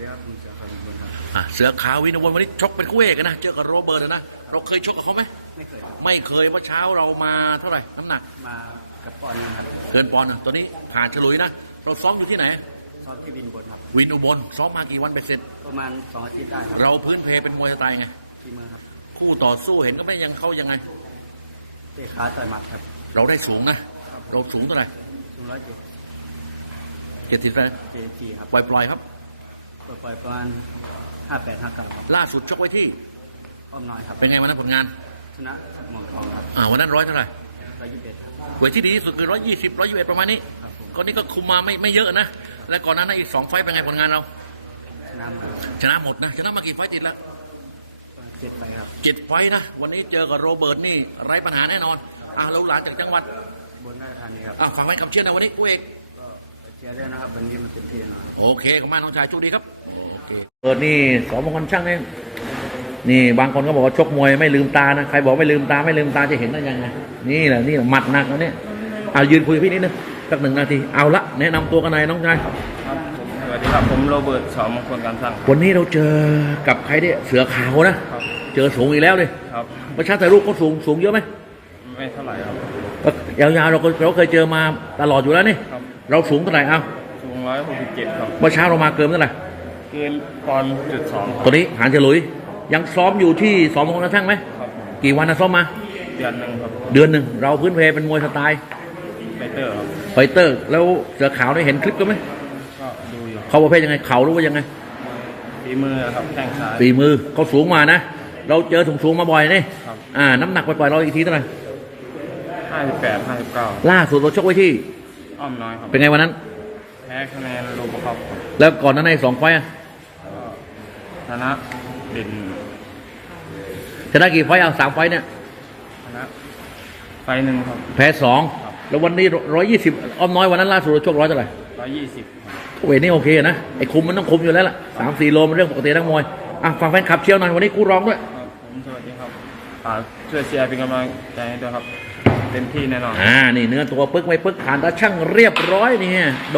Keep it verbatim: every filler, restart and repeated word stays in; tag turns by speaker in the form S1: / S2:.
S1: ครับผมเสือขาววินบนครับ
S2: อ่ะเสือขาววินวนวันนี้ชกเป็นคู่เอกนะเจอกับโรเบิร์ตนะเราเคยชกกับเขาไหม
S1: ไม่เคยครับ
S2: ไม่เคยเมื่อเช้าเรามาเท่าไหร่น้ำหนัก
S1: มากับปอนด์นะครับ
S2: เกินปอนด์นะตัวนี้ผ่านฉลุยนะเราซ้อมอยู่ที่ไหน
S1: ซ้อมที่วินบนครับ
S2: วินอุบลซ้อมมากี่วันเป็นเสร็จ
S1: ประมาณสองอาทิตย์ได้ครับ
S2: เราพื้นเพเป็นมวยสไตล์ไง
S1: ที่มือครับ
S2: คู่ต่อสู้เห็นก็ไม่ยังเข้ายังไง
S1: เตะขาต่อยหมัดครับ
S2: เราได้สูงนะเราสูงเท่าไหร่
S1: สูงร้อยเจ็ด
S2: เจ็ดสิบเลย
S1: เจ็ดสี่ครับ
S2: ปล่อยปล่อยๆครับ
S1: ปล่อยๆประมาณห้าแปดห้าเก้าครับ
S2: ล่าสุดชกไว้ที่
S1: อ้อมน้อยครับ
S2: เป็นไงวันนั้นผลงาน
S1: ชนะหมอนทองครับ
S2: อ่าวันนั้นร้อยเท่าไหร่
S1: ร้อยยี่สิบเอ็ดครับ
S2: เวทที่ดีที่สุดคือร้อยยี่สิบร้อยยี่สิบเอ็ดประมาณนี้
S1: ครับผม
S2: ก่อนนี้ก็คุมมาไม่ไม่เยอะนะและก่อนหน้านั้นอีกสองไฟต์เป็นไงผลงานเรา
S1: ชนะมา
S2: ชนะหมดนะชนะมากี่ไฟต์ติดแล้ว
S1: เจ็ดไปครับ
S2: เจ็ดไฟต์นะวันนี้เจอกับโรเบิร์ตนี่ไร้ปัญหาแน่นอนอ่ะเราหลานจากจังหวัด
S1: บนราชธานีครับ
S2: อ่ะฝากไว้คำเชื่อนะวันนี้กูเอก
S1: ก็เชียร์ด้วยนะครับวันนี้มันเต็มที่แน่นอน
S2: โอเคขอบคุณมากน้องชายโชคดีครับโอเคเปิดนี่สองมงคลช่างเนี่ยนี่บางคนก็บอกว่าชกมวยไม่ลืมตานะใครบอกไม่ลืมตาไม่ลืมตาจะเห็นได้ยังไงนี่แหละนี่แหละหมัดหนักแล้วเนี่ยเอายืนคุยกับพี่นิดนึงสักหนึ่งนาทีเอาละแนะนำตัวกันหน่อยน้องชาย
S3: ครับผมสวัสดีครับผมโรเบิร์ตสอมงคลการสร้างครับ
S2: วันนี้เราเจอกับใครเนี่ยเสือขาวนะครับ เจอสูงอีกแล้วเลย
S3: ครับ
S2: ประชาติรูปเขาสูงสูงเยอะไหม
S3: ไม่เท่าไหร่ครับ
S2: ก็ยาวๆเราก็เราเคยเจอมาตลอดอยู่แล้วนี่
S3: ครับ
S2: เราสูงเท่าไหร่เอา
S3: สูงร้อยหกสิบเจ็ดครับ
S2: เมื่อเช้าเรามาเกินเท่าไหร่
S3: เกินปอนด์จุดสองค
S2: ตั
S3: รับ
S2: วนี้หานเฉลุยยังซ้อมอยู่ที่สองมงคลช่างไหม
S3: ครับผม
S2: กี่วันนะซ้อมมา
S3: เดือนหนึ่งครับ
S2: เดือนหนึ่งเราพื้นเพเป็นมวยสไตล์
S3: ไฟเตอร์ครับ
S2: ไฟเตอร์แล้วเสือขาวได้เห็นคลิปกันไหม
S3: ก็ดูอยู่
S2: เขาประเภทยังไงเข่าหรู้ว่ายังไง
S3: ฝีมือครับแข้งซ้าย
S2: ฝีมือเขาสูงมานะ เราเจอสูงๆมาบ่อยนี่
S3: ครับ
S2: อ่าน้ำหนักปล่อยๆเราอีกทีเท่าไหร่
S3: ห้าสิบแปดห้าสิบเก้า
S2: ล่าสุดเราชกไว้ที่
S3: อ้อมน้อยครับ
S2: เป็นไงวันนั้น
S3: แพ้คะแนนโลบครับ
S2: แล้วก่อนหนั้นในสองไฟต์อะ
S3: ก็ชนะเด่น
S2: ชนะกี่ไฟต์เอาสามไฟต์เนี่ย
S3: ชนะไฟหนึ่งครับ
S2: แพ้สอง
S3: ครับ
S2: แล้ววันนี้ร้อยยี่สิบอ้อมน้อยวันนั้นล่าสุดเราชกร้อยเท่าไหร่
S3: ร้อยยี่สิบ
S2: เวทนี่โอเคนะไอ้คุมมันต้องคุมอยู่แล้วล่ะสามสี่โลมันเรื่องปกติทั้งมวยอ่ะฟังแฟนคลับเชียร์หน่อยวันนี้กูร้องด้วย
S3: ครับผมสวัสดีครับฝากช่วยเชียร์เป็นกำลังใจให้ด้วยครับเต็มที่แน่นอน
S2: อ่านี่เนื้อตัวปึ๊กไม่ปึ๊กผ่านตาช่างเรียบร้อยนี่โด